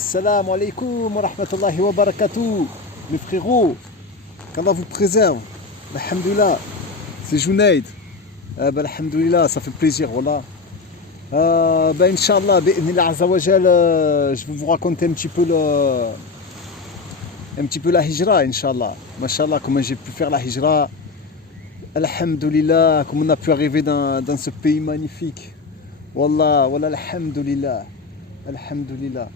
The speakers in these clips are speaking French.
Assalamu alaikum wa rahmatullahi wa barakatuh. Mes frérots, qu'Allah vous préserve. Alhamdulillah, c'est Junaid. Alhamdulillah, ça fait plaisir, voilà. Inch'Allah, je vais vous raconter un petit peu la hijra, Inch'Allah. Mashallah, comment j'ai pu faire la hijra. Alhamdulillah, comment on a pu arriver dans ce pays magnifique. Wallah, alhamdulillah. Alhamdulillah.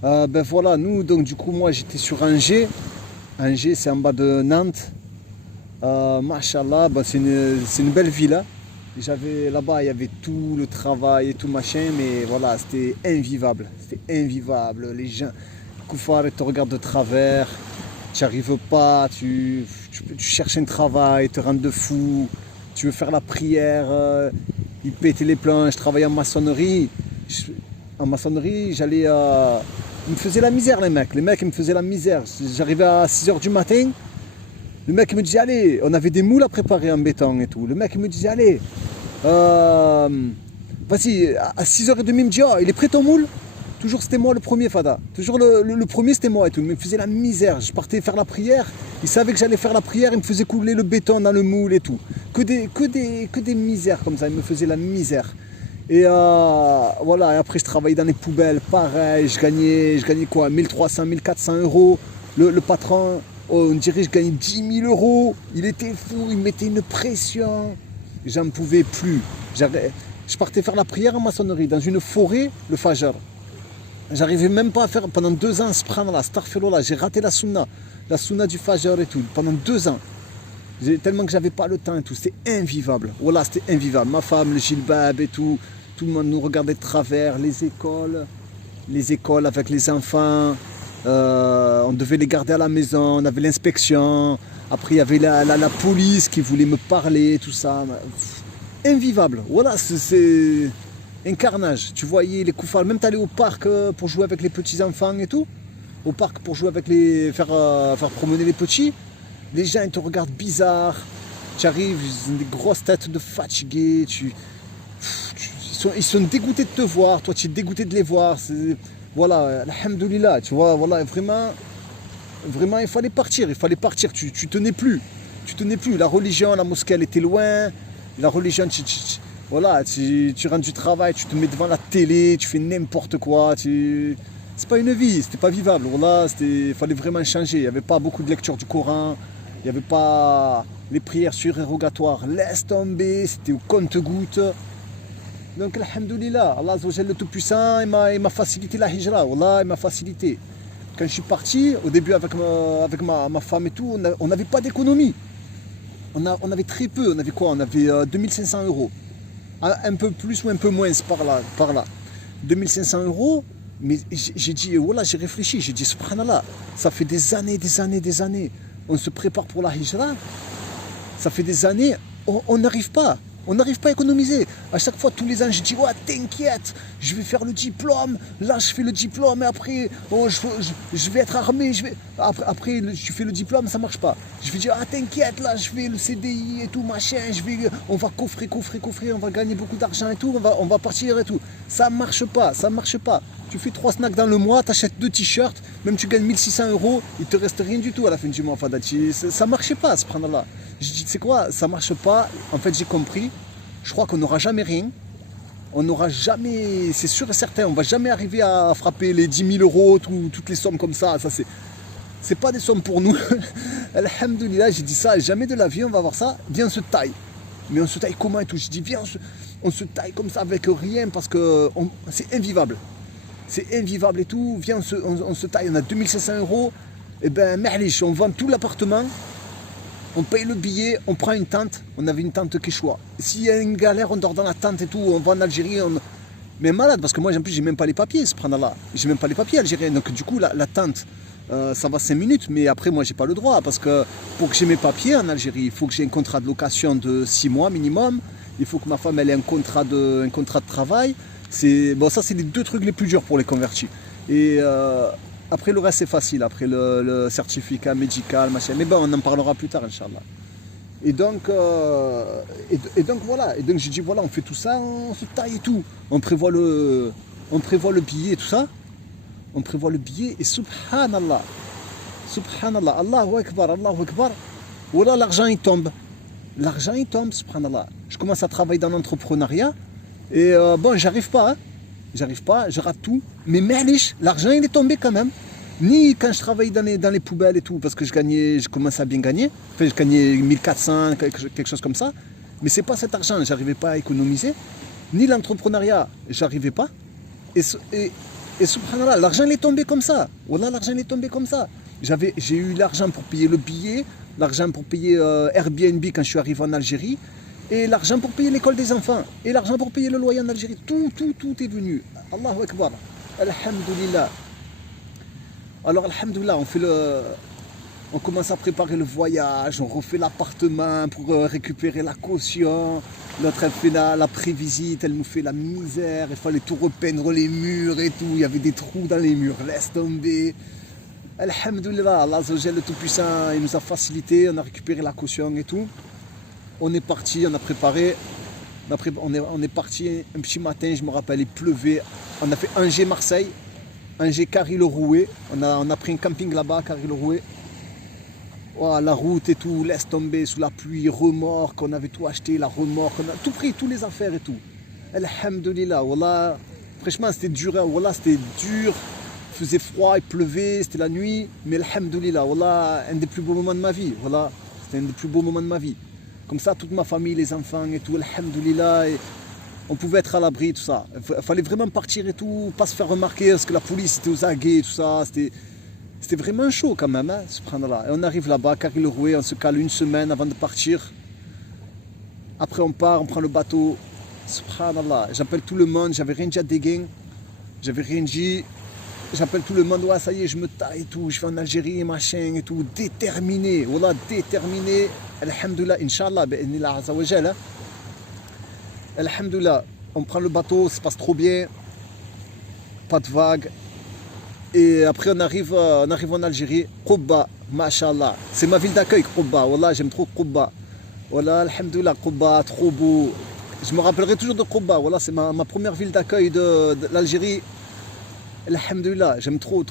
Voilà, nous, donc du coup, moi j'étais sur Angers. Angers, c'est en bas de Nantes. Mashallah, c'est une belle ville. Hein. Là-bas, il y avait tout le travail et tout machin, mais voilà, c'était invivable. C'était invivable. Les gens, Koufar, ils te regardent de travers. Tu n'y arrives pas, tu cherches un travail, ils te rendent de fou. Tu veux faire la prière, ils pétaient les plans. Je travaillais en maçonnerie. En maçonnerie, j'allais. Ils me faisaient la misère, les mecs. Les mecs, ils me faisaient la misère. J'arrivais à 6h du matin. Le mec, il me disait, allez, on avait des moules à préparer en béton et tout. Le mec, il me disait, allez, vas-y, à 6h30, il me dit, oh, il est prêt ton moule? Toujours, c'était moi le premier, Fada. Toujours le premier, c'était moi et tout. Il me faisait la misère. Je partais faire la prière. Il savait que j'allais faire la prière. Il me faisait couler le béton dans le moule et tout. Que des misères comme ça. Il me faisait la misère. Et voilà, et après je travaillais dans les poubelles, pareil, je gagnais quoi, 1300, 1400 euros. Le patron, on dirait que je gagnais 10 000 euros. Il était fou, il mettait une pression. J'en pouvais plus. Je partais faire la prière en maçonnerie dans une forêt, le Fajr. J'arrivais même pas à faire pendant 2 ans ce prendre-là, Starfellow-là. J'ai raté la sunna du Fajr et tout, pendant 2 ans. Tellement que j'avais pas le temps et tout, c'était invivable. Voilà, c'était invivable. Ma femme, le gilbab et tout le monde nous regardait de travers, les écoles avec les enfants, on devait les garder à la maison, on avait l'inspection, après il y avait la police qui voulait me parler, tout ça. Invivable, voilà, c'est un carnage. Tu voyais les koufars, même t'allais au parc pour jouer avec les petits enfants et tout, au parc pour jouer avec faire promener les petits. Les gens ils te regardent bizarre, tu arrives, ils ont des grosses têtes de fatigués, ils sont dégoûtés de te voir, toi tu es dégoûté de les voir. Voilà, alhamdoulilah, tu vois, voilà, vraiment il fallait partir, tu tenais plus. La religion, la mosquée elle était loin, la religion, voilà, tu rentres du travail, tu te mets devant la télé, tu fais n'importe quoi, c'est pas une vie, c'était pas vivable, voilà, il fallait vraiment changer, il n'y avait pas beaucoup de lecture du Coran, il n'y avait pas les prières surérogatoires, laisse tomber, c'était au compte-gouttes. Donc, alhamdoulilah, Allah Azzawajal le Tout-Puissant, il m'a facilité la hijra, wallah, il m'a facilité. Quand je suis parti, au début avec ma femme et tout, on n'avait pas d'économie. On avait très peu, on avait quoi? On avait 2500 euros. Un peu plus ou un peu moins par là. 2500 euros, mais j'ai dit, voilà, j'ai réfléchi, j'ai dit, subhanallah, ça fait des années. On se prépare pour la hijra, ça fait des années, on n'arrive pas. On n'arrive pas à économiser. À chaque fois, tous les ans, je dis, ouais, t'inquiète, je vais faire le diplôme. Là, je fais le diplôme et après, je vais être armé. Après, tu fais le diplôme, ça marche pas. Je vais dire, ah, t'inquiète, là, je fais le CDI et tout, machin. On va coffrer, on va gagner beaucoup d'argent et tout, on va partir et tout. Ça marche pas. Tu fais 3 snacks dans le mois, t'achètes 2 t-shirts, même tu gagnes 1600 euros, il te reste rien du tout à la fin du mois, Fadati. Ça marchait pas, ce prendre-là. Je dis, tu sais quoi, ça marche pas. En fait, j'ai compris. Je crois qu'on n'aura jamais rien. On n'aura jamais, c'est sûr et certain, on va jamais arriver à frapper les 10 000 euros, toutes les sommes comme ça. Ça c'est pas des sommes pour nous. Alhamdoulilah, j'ai dit ça, jamais de la vie, on va voir ça. Viens, on se taille. Mais on se taille comment et tout? Je dis, viens, on se taille comme ça avec rien parce que c'est invivable. C'est invivable et tout. Viens, on se taille, on a 2500 euros. Et ben, merlich, on vend tout l'appartement. On paye le billet, on prend une tente, on avait une tente Quechua. S'il y a une galère, on dort dans la tente et tout, on va en Algérie. Mais malade, parce que moi en plus j'ai même pas les papiers, ce prendre-là. J'ai même pas les papiers algériens. Donc du coup la tente, ça va 5 minutes, mais après moi j'ai pas le droit. Parce que pour que j'ai mes papiers en Algérie, il faut que j'ai un contrat de location de 6 mois minimum. Il faut que ma femme elle ait un contrat de travail. Bon, ça c'est les 2 trucs les plus durs pour les convertis. Et après le reste c'est facile, après le certificat médical, machin. Mais bon, on en parlera plus tard, Inch'Allah. Et donc voilà. Et donc j'ai dit voilà, on fait tout ça, on se taille et tout. On prévoit le billet et tout ça. on prévoit le billet et subhanallah, subhanallah, Allahu Akbar, Allahu Akbar, voilà l'argent il tombe. L'argent il tombe, subhanallah. Je commence à travailler dans l'entrepreneuriat et bon, j'arrive pas, hein. J'arrive pas, je rate tout. Mais malish, l'argent il est tombé quand même. Ni quand je travaillais dans les poubelles et tout, parce que je commençais à bien gagner. Enfin, je gagnais 1400, quelque chose comme ça. Mais c'est pas cet argent, j'arrivais pas à économiser. Ni l'entrepreneuriat, j'arrivais pas. Et subhanallah, l'argent il est tombé comme ça. Voilà, l'argent il est tombé comme ça. J'ai eu l'argent pour payer le billet, l'argent pour payer Airbnb quand je suis arrivé en Algérie, et l'argent pour payer l'école des enfants, et l'argent pour payer le loyer en Algérie. Tout est venu. Allahu Akbar. Alhamdulillah. Alors, alhamdulillah, on commence à préparer le voyage, on refait l'appartement pour récupérer la caution. L'autre, elle fait la prévisite, elle nous fait la misère, il fallait tout repeindre les murs et tout, il y avait des trous dans les murs, laisse tomber. Alhamdulillah, Allah Azzawajal, le Tout-Puissant, il nous a facilité, on a récupéré la caution et tout. On est parti, on a préparé, on est parti un petit matin, je me rappelle, il pleuvait. On a fait Angers-Marseille, Angers-Carry-le-Rouet. On a pris un camping là-bas, Carry-le-Rouet. Oh, la route et tout, laisse tomber sous la pluie, remorque, on avait tout acheté, la remorque, on a tout pris, toutes les affaires et tout. Alhamdulillah, wallah, franchement c'était dur, hein, wallah, c'était dur. Il faisait froid, il pleuvait, c'était la nuit, mais alhamdulillah, wallah, un des plus beaux moments de ma vie, voilà, c'était un des plus beaux moments de ma vie. Comme ça, toute ma famille, les enfants et tout, alhamdulillah, et on pouvait être à l'abri, tout ça. Il fallait vraiment partir et tout, pas se faire remarquer, parce que la police était aux aguets, tout ça, c'était vraiment chaud quand même, hein, subhanallah. Et on arrive là-bas, Carry-le-Rouet, on se cale une semaine avant de partir. Après on part, on prend le bateau, subhanallah. J'appelle tout le monde, j'avais rien dit à Déguin, j'avais rien dit. J'appelle tout le monde, ouais, ça y est, je me taille et tout, je vais en Algérie, machin et tout, déterminé, voilà, déterminé, alhamdoulilah, Inch'Allah, bi'idhnillah azza wa jal, alhamdoulilah, on prend le bateau, ça se passe trop bien, pas de vagues, et après on arrive en Algérie, Qubba, mashallah, c'est ma ville d'accueil, Qubba, voilà, j'aime trop Qubba, voilà, alhamdoulilah, Qubba, trop beau, je me rappellerai toujours de Qubba, voilà, c'est ma première ville d'accueil de l'Algérie. Alhamdulillah, j'aime trop,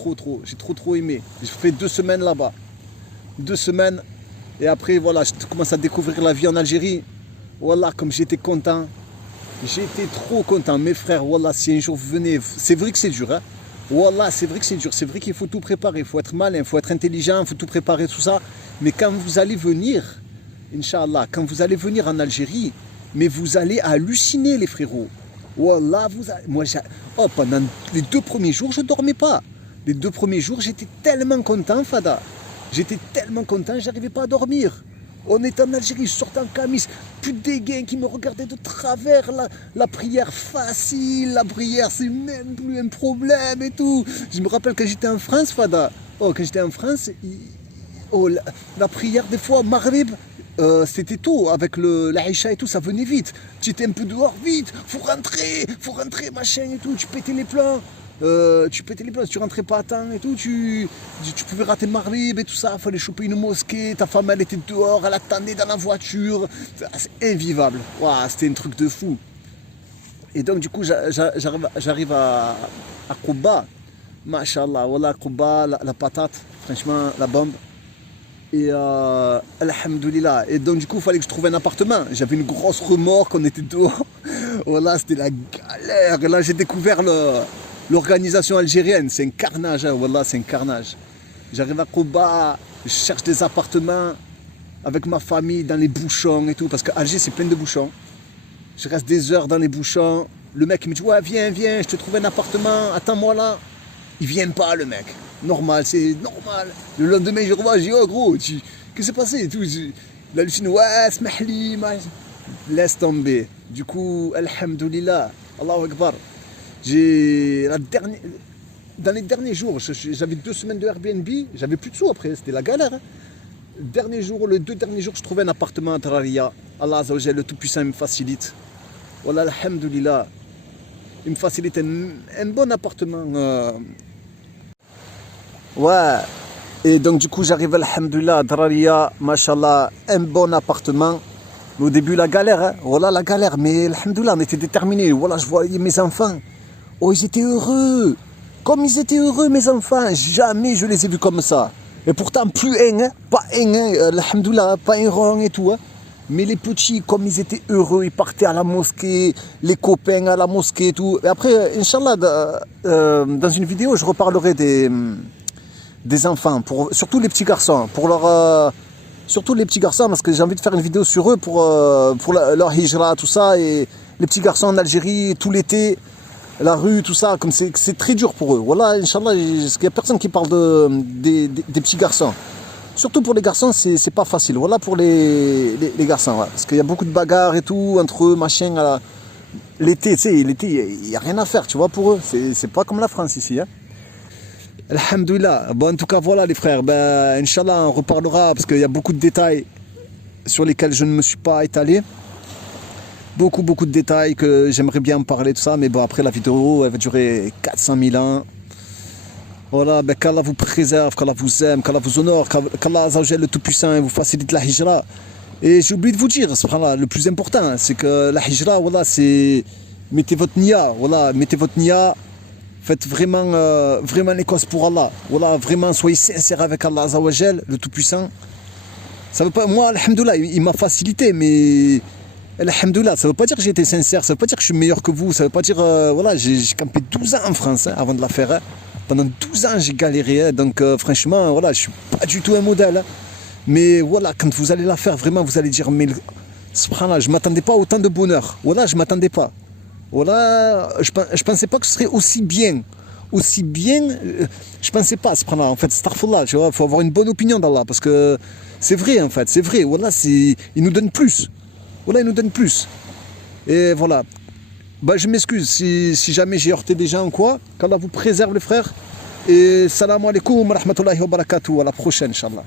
j'ai trop aimé. J'ai fait 2 semaines là-bas. 2 semaines, et après voilà, je commence à découvrir la vie en Algérie. Wallah, comme j'étais content. J'étais trop content. Mes frères, wallah, si un jour vous venez, c'est vrai que c'est dur, hein. Wallah, c'est vrai que c'est dur, c'est vrai qu'il faut tout préparer, il faut être malin, il faut être intelligent, il faut tout préparer, tout ça. Mais quand vous allez venir, Inch'Allah, quand vous allez venir en Algérie, mais vous allez halluciner les frérots. Wallah, pendant les 2 premiers jours, je ne dormais pas. Les 2 premiers jours, j'étais tellement content, Fada. J'étais tellement content, je n'arrivais pas à dormir. On est en Algérie, je sortais en camis, plus de dégains qui me regardaient de travers. La prière facile, la prière, c'est même plus un problème et tout. Je me rappelle quand j'étais en France, Fada. Oh, quand j'étais en France, la prière, des fois, Maghrib. C'était tôt, avec la Isha et tout, ça venait vite. Tu étais un peu dehors, vite, faut rentrer, machin et tout. Tu pétais les plans, si tu rentrais pas à temps et tout, tu pouvais rater Maghrib et tout ça. Fallait choper une mosquée, ta femme elle était dehors, elle attendait dans la voiture. C'est invivable, wow, c'était un truc de fou. Et donc du coup, j'arrive à Qubba, mashallah, voilà, Qubba, la patate, franchement, la bombe. Et alhamdoulilah. Et donc du coup il fallait que je trouve un appartement. J'avais une grosse remorque, on était dehors. Voilà, c'était la galère. Et là j'ai découvert l'organisation algérienne. C'est un carnage, hein. Voilà, c'est un carnage. J'arrive à Qubba, je cherche des appartements avec ma famille dans les bouchons et tout. Parce qu'Alger c'est plein de bouchons. Je reste des heures dans les bouchons. Le mec il me dit ouais viens, je te trouve un appartement, attends-moi là. Il vient pas le mec. Normal, c'est normal. Le lendemain, je revois, je dis, oh gros, qu'est-ce qui s'est passé et tout. Il hallucine, ouais, smahli, laisse tomber. Du coup, alhamdoulilah, Allahu Akbar. Dans les derniers jours, j'avais 2 semaines de Airbnb, j'avais plus de sous après, c'était la galère. Hein. Les 2 derniers jours, je trouvais un appartement à Tararia. Allah Azza wa Jalla, le Tout-Puissant, il me facilite. Voilà, alhamdoulilah. Il me facilite un bon appartement. Ouais, et donc du coup j'arrive alhamdoulilah à Draria, mashallah, un bon appartement. Mais au début la galère, hein. Voilà la galère, mais alhamdoulilah on était déterminés. Voilà, je voyais mes enfants, oh ils étaient heureux. Comme ils étaient heureux, mes enfants, jamais je les ai vus comme ça. Et pourtant, plus un, hein, pas un, hein, alhamdoulilah, pas un rang et tout. Hein. Mais les petits, comme ils étaient heureux, ils partaient à la mosquée, les copains à la mosquée et tout. Et après, Inch'Allah, dans une vidéo, je reparlerai des enfants, surtout les petits garçons, surtout les petits garçons, parce que j'ai envie de faire une vidéo sur eux pour leur hijra, tout ça, et les petits garçons en Algérie, tout l'été, la rue, tout ça, comme c'est très dur pour eux. Voilà, Inch'Allah, il n'y a personne qui parle des petits garçons. Surtout pour les garçons, c'est pas facile. Voilà pour les garçons, ouais. Parce qu'il y a beaucoup de bagarres et tout, entre eux, machin. L'été, tu sais, l'été, il n'y a rien à faire, tu vois, pour eux. C'est pas comme la France ici, hein. Alhamdoulilah. Bon, en tout cas, voilà les frères. Ben, Inch'Allah, on reparlera parce qu'il y a beaucoup de détails sur lesquels je ne me suis pas étalé. Beaucoup de détails que j'aimerais bien parler de ça. Mais bon, après, la vidéo, elle va durer 400 000 ans. Voilà, ben, qu'Allah vous préserve, qu'Allah vous aime, qu'Allah vous honore, qu'Allah Azzawajal, le Tout-Puissant, vous facilite la hijra. Et j'ai oublié de vous dire, le plus important, c'est que la hijra, voilà, c'est mettez votre niya, voilà, mettez votre niya. Faites vraiment, vraiment les causes pour Allah. Voilà, vraiment, soyez sincères avec Allah Azzawajal, le Tout-Puissant. Ça veut pas, moi, alhamdoulilah, il m'a facilité, mais alhamdoulilah, ça veut pas dire que j'ai été sincère, ça veut pas dire que je suis meilleur que vous, ça veut pas dire, voilà, j'ai campé 12 ans en France, hein, avant de la faire. Hein. Pendant 12 ans, j'ai galéré, hein, donc franchement, voilà, je suis pas du tout un modèle. Hein. Mais voilà, quand vous allez la faire, vraiment, vous allez dire, mais subhanallah, je m'attendais pas à autant de bonheur. Voilà, je m'attendais pas. Voilà, je pensais pas que ce serait aussi bien. Aussi bien, je pensais pas, en fait, astaghfirullah, tu vois, il faut avoir une bonne opinion d'Allah, parce que c'est vrai, en fait, c'est vrai, voilà, il nous donne plus. Voilà, il nous donne plus. Et voilà. Bah, je m'excuse si jamais j'ai heurté des gens ou quoi, qu'Allah vous préserve les frères. Et salam alaikum wa rahmatullahi wa barakatuh, à la prochaine, Inch'Allah.